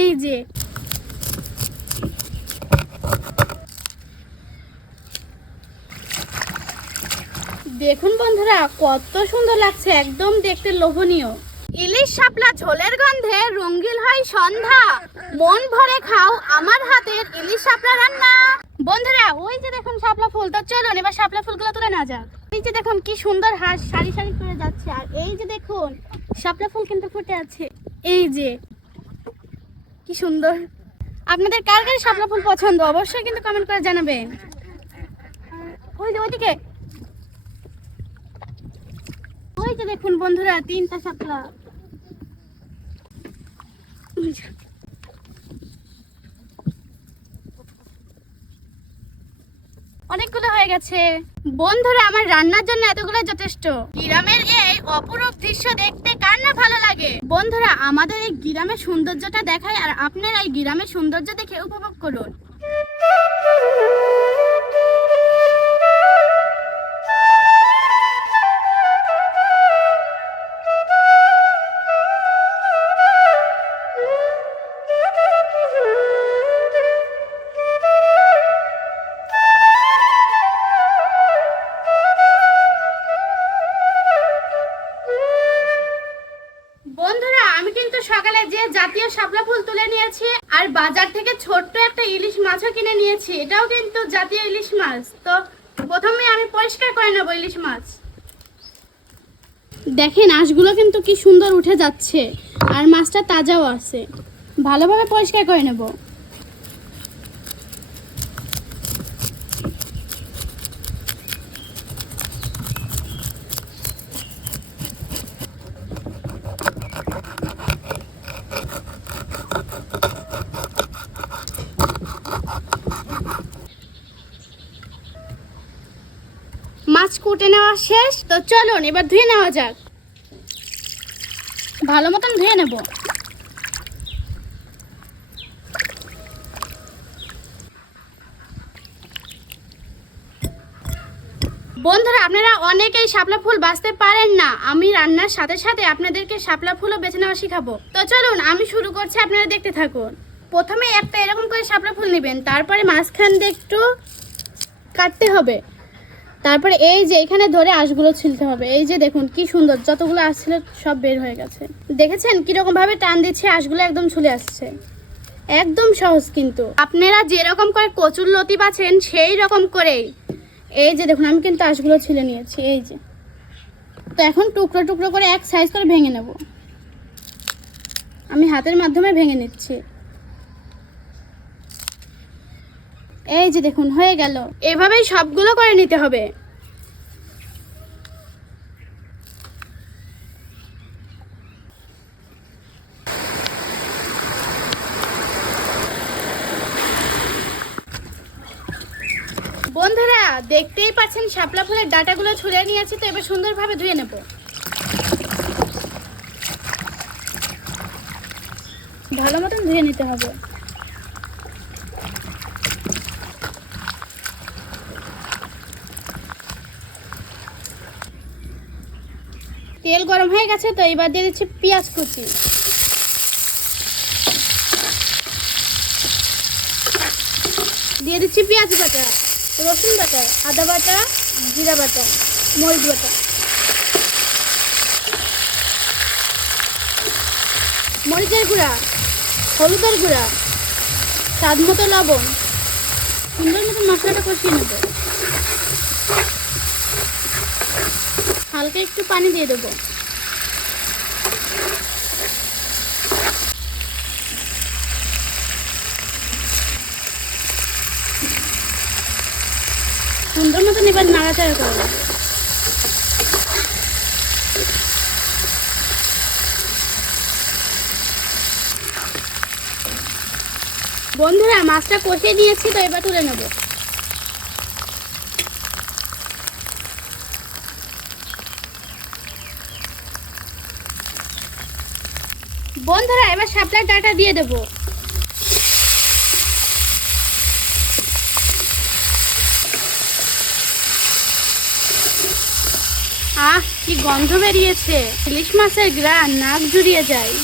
এই যে। দেখুন বন্ধুরা, কত সুন্দর লাগছে, একদম দেখতে লোভনীয়। ইলিশ শাপলা ঝোলের গন্ধে রঙ্গিল হয় সন্ধ্যা। মন ভরে খাও আমার হাতের ইলিশ শাপলা রান্না। বন্ধুরা, ওই যে দেখুন শাপলা ফুল। তো চলুন, এবার শাপলা ফুলগুলো তুলে না যাক। এই যে দেখুন কি সুন্দর হাঁস, সারি সারি করে যাচ্ছে। আর এই যে দেখুন, শাপলা ফুল কিন্তু ফুটে আছে। এই যে কি সুন্দর। আপনাদের কার কার শাপলা ফুল পছন্দ? অবশ্যই কিন্তু কমেন্ট করে জানাবেন ওই যে ওইদিকে। ওই যে দেখুন বন্ধুরা, তিনটা শাপলা। অনেকগুলো হয়ে গেছে। বন্ধুরা, আমার রান্নার জন্য এতগুলো যথেষ্ট। গ্রামের এই অপরূপ দৃশ্য দেখতে কার না ভালো লাগে। বন্ধুরা, আমাদের এই গ্রামের সৌন্দর্যটা দেখায় আর আপনারা এই গ্রামের সৌন্দর্য দেখে উপভোগ করুন। সকালে যে জাতীয় শাপলা ফুল তুলে নিয়েছি আর বাজার থেকে ছোট্ট একটা ইলিশ মাছও কিনে নিয়েছি। এটাও কিন্তু জাতীয় ইলিশ মাছ। তো প্রথমে আমি পরিষ্কার করে নেব ইলিশ মাছ। দেখেন, আঁশগুলো কিন্তু কি সুন্দর উঠে যাচ্ছে। আর মাছটা তাজাও আছে। ভালোভাবে পরিষ্কার করে নেব। মাছ কুটে নেওয়া শেষ। তো চলুন, এবার ধুয়ে নেওয়া যাক। ভালো মতন ধুয়ে নেব। বন্ধুরা, আপনারা অনেকেই শাপলা ফুল বাঁচতে পারেন না। আমি রান্নার সাথে সাথে আপনাদেরকে শাপলা ফুলও বেছে নেওয়া শেখাবো। তো চলুন, আমি শুরু করছি, আপনারা দেখতে থাকুন। প্রথমে একটা এরকম করে শাপলা ফুল নেবেন, তারপরে মাঝখান দিয়ে একটু কাটতে হবে। তারপরে এই যে এখানে ধরে আঁশগুলো ছিলতে হবে। এই যে দেখুন, কি সুন্দর, যতগুলো আঁশ ছিল সব বের হয়ে গেছে। দেখেছেন কীরকম ভাবে টান দিচ্ছে, আঁশগুলো একদম চলে আসছে। একদম সহজ কিন্তু। আপনারা যেরকম করে কচুর লতি পাচ্ছেন সেই রকম করেই। এই যে দেখুন, আমি কিন্তু আঁশগুলো ছিলে নিয়েছি, এই যে। তো এখন টুকরো টুকরো করে এক সাইজ করে ভেঙে নেব। আমি হাতের মাধ্যমে ভেঙে নিচ্ছি। এই যে দেখুন, হয়ে গেল। এভাবেই সবগুলো করে নিতে হবে। বন্ধুরা, দেখতেই পাচ্ছেন, শাপলা ফুলের ডাটাগুলো ছুলে নিয়েছি তো, এবার সুন্দরভাবে ধুয়ে নেব। ভালো মতন ধুয়ে নিতে হবে। তেল গরম হয়ে গেছে, তো এবার দিয়ে দিচ্ছি পেঁয়াজ কুচি। দিয়ে দিচ্ছি পেঁয়াজ বাটা, রসুন বাটা, আদা বাটা, জিরা বাটা, মরিচ বাটা। মরিচের গুঁড়া, হলুদের গুঁড়া, স্বাদ মতো লবণ। সুন্দর মতো মশলাটা কষিয়ে নেব। হালকা একটু পানি দিয়ে দেবো। সুন্দর মতন এবার নাড়াচাড়া করব। বন্ধুরা, মাছটা কষিয়ে নিয়েছি তো এবার তুলে নেব। বন্ধুরা, এবার শাপলার ডাটা দিয়ে দেবো। আহ, কি গন্ধ বেরিয়েছে। ইলিশ মাছের গ্রান, নাক জুড়িয়ে যায়।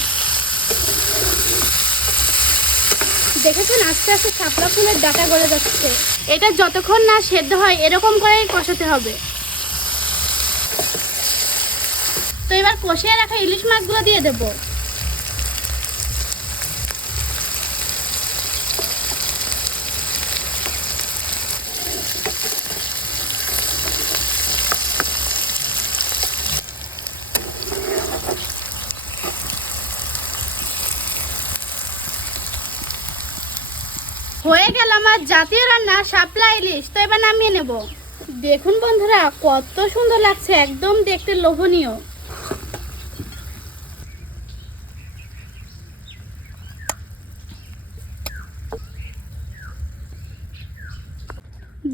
দেখেছেন, আস্তে আস্তে শাপলা ফুলের ডাটা গলে যাচ্ছে। এটা যতক্ষণ না সেদ্ধ হয়, এরকম করেই কষাতে হবে। তো এবার কষিয়ে রাখা ইলিশ মাছগুলো দিয়ে দেবো। হয়ে গেল আমার জাতীয় রান্না, শাপলা ইলিশ। তো এবার নামিয়ে নেব। দেখুন বন্ধুরা, কত সুন্দর লাগছে, একদম দেখতে লোভনীয়।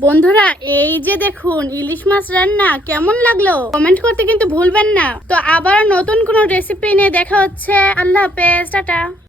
বন্ধুরা, এই যে দেখুন, ইলিশ মাছ রান্না, কেমন লাগল? কমেন্ট করতে কিন্তু ভুলবেন না। তো আবার নতুন কোনো রেসিপি নিয়ে দেখা হচ্ছে। আল্লাহ হাফেজ, টাটা।